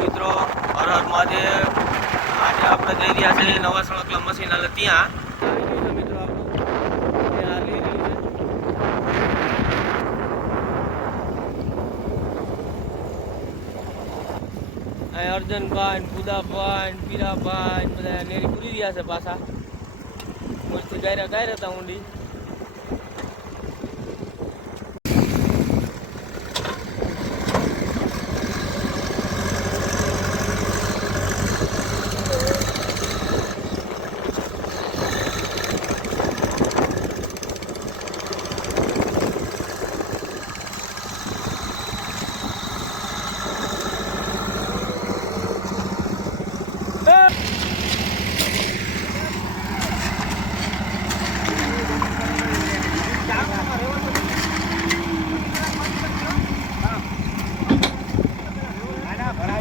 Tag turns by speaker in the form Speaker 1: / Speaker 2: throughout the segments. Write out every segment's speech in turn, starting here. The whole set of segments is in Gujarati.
Speaker 1: મિત્રો. હર હર આપણે જઈ રહ્યા છીએ નવા સણકલા મશીન હાલે ત્યાં. મિત્રો આપણે અર્જનભાઈ બુદાભાઈ પીરાભાઈ બધા નેરી પૂરી રહ્યા છે પાછા. મોજથી ગાયરા ગાયરા હતા ઊંડી.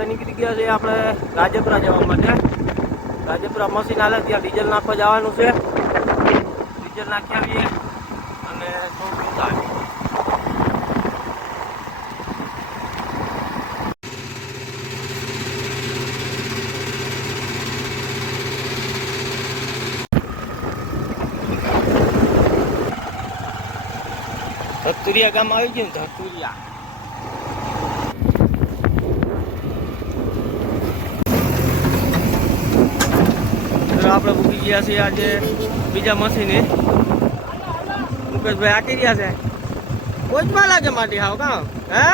Speaker 1: હવે નીકળી ગયા છે આપણે રાજપુરા જવા માટે. રાજપુરા મશીન હાલે ત્યાં ડીઝલ નાખવા જવાનું છે. ડીઝલ નાખી આવીએ અને થોડું આવીએ ધતુરિયા ગામ આવી ગયું ધતુરિયા. આપણે મૂકી ગયા છીએ આજે બીજા મશીને મુકેશભાઈ આટી રહ્યા છે. મોજમાં લાગે માટી હાવ કામ. હે?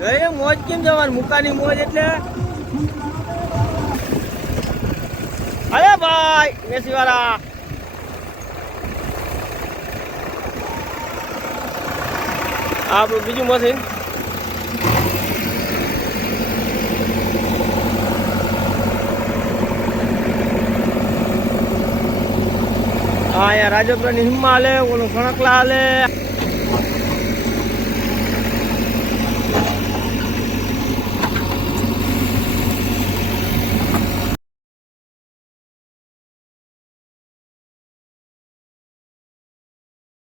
Speaker 1: ગયે મોજ કેમ જવાનું? મુકાની મોજ એટલે? અરે ભાઈ મેસી વાળા આપણું બીજું મશીન હા અહીંયા રાજપુરાની હિમ્મા હાલે ઓલું સણકલા હાલે.